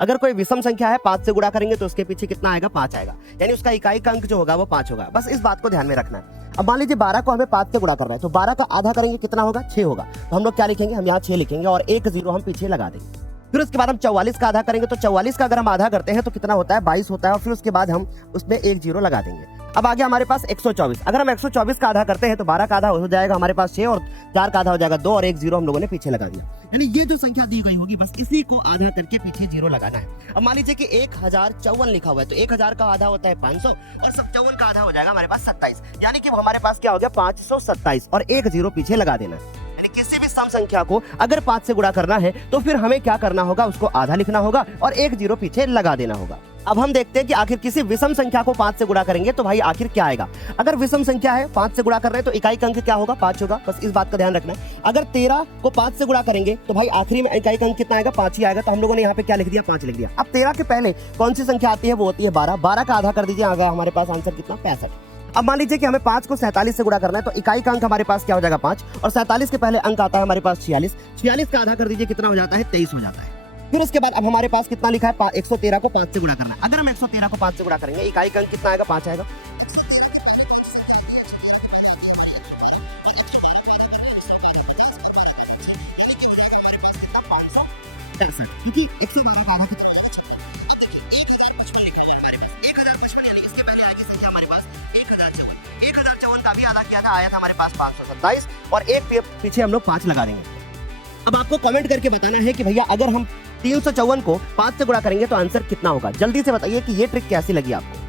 अगर कोई विषम संख्या है 5 से गुणा करेंगे तो उसके पीछे कितना आएगा, 5 आएगा, यानी उसका इकाई का अंक जो होगा वो 5 होगा। बस इस बात को ध्यान में रखना है। अब मान लीजिए 12 को हमें 5 से गुणा करना है, तो 12 का आधा करेंगे कितना होगा, 6 होगा। तो हम लोग क्या लिखेंगे, हम यहाँ 6 लिखेंगे और एक 0 हम पीछे लगा देंगे। फिर उसके बाद हम 44 का आधा करेंगे, तो 44 का अगर हम आधा करते हैं तो कितना होता है, 22 होता है। और फिर उसके बाद हम उसमें एक 0 लगा देंगे। अब आ गया हमारे पास 124। अगर हम 124 का आधा करते हैं तो 12 का आधा हो जाएगा हमारे पास 6 और 4 का आधा हो जाएगा 2 और एक 0 हम लोगों ने पीछे लगा दिया। यानी ये जो संख्या दी गई होगी बस इसी को आधा करके पीछे 0 लगाना है। अब मान लीजिए कि 1054 लिखा हुआ है, तो 1000 का आधा होता है 500 और 57 का आधा हो जाएगा हमारे पास 27, यानी कि हमारे पास क्या हो गया 527 और एक 0 पीछे लगा देना है। यानी किसी भी सम संख्या को अगर 5 से गुणा करना है तो फिर हमें क्या करना होगा, उसको आधा लिखना होगा और एक 0 पीछे लगा देना होगा। अब हम देखते हैं कि आखिर किसी विषम संख्या को 5 से गुणा करेंगे तो भाई आखिर क्या आएगा। अगर विषम संख्या है 5 से गुणा कर रहे हैं तो इकाई का अंक क्या होगा, 5 होगा। बस इस बात का ध्यान रखना है। अगर 13 को 5 से गुणा करेंगे तो भाई आखिरी में इकाई का अंक कितना आएगा, 5 ही आएगा। तो हम लोगों ने यहाँ पे क्या लिख दिया, 5 लिख दिया। अब 13 के पहले कौन सी संख्या आती है, वो होती है 12। 12 का आधा कर दीजिए, आ गया हमारे पास आंसर कितना, 65। अब मान लीजिए कि हमें 5 को 47 से गुणा करना है, तो इकाई का अंक हमारे पास क्या हो जाएगा, 5 और 47 के पहले अंक आता है हमारे पास 46। 46 का आधा कर दीजिए, कितना हो जाता है, 23 हो जाता है। फिर उसके बाद अब हमारे पास कितना लिखा है, 113 को 5 से गुणा करना है। अगर हम 113 को 5 से गुणा करेंगे, इकाई का अंक कितना आएगा, 5 आएगा। क्योंकि 112 का आधा कितना है, 1055 लिखा हुआ है हमारे पास। 1055 यानी इसके पहले आएगी संख्या हमारे पास 1054। 1054 का भी आधा किया था, आया था हमारे पास 527 और एक पीछे हम लोग 5 लगा देंगे। अब आपको कमेंट करके बताना है कि भैया अगर हम 354 को 5 से गुणा करेंगे तो आंसर कितना होगा। जल्दी से बताइए कि ये ट्रिक कैसी लगी आपको।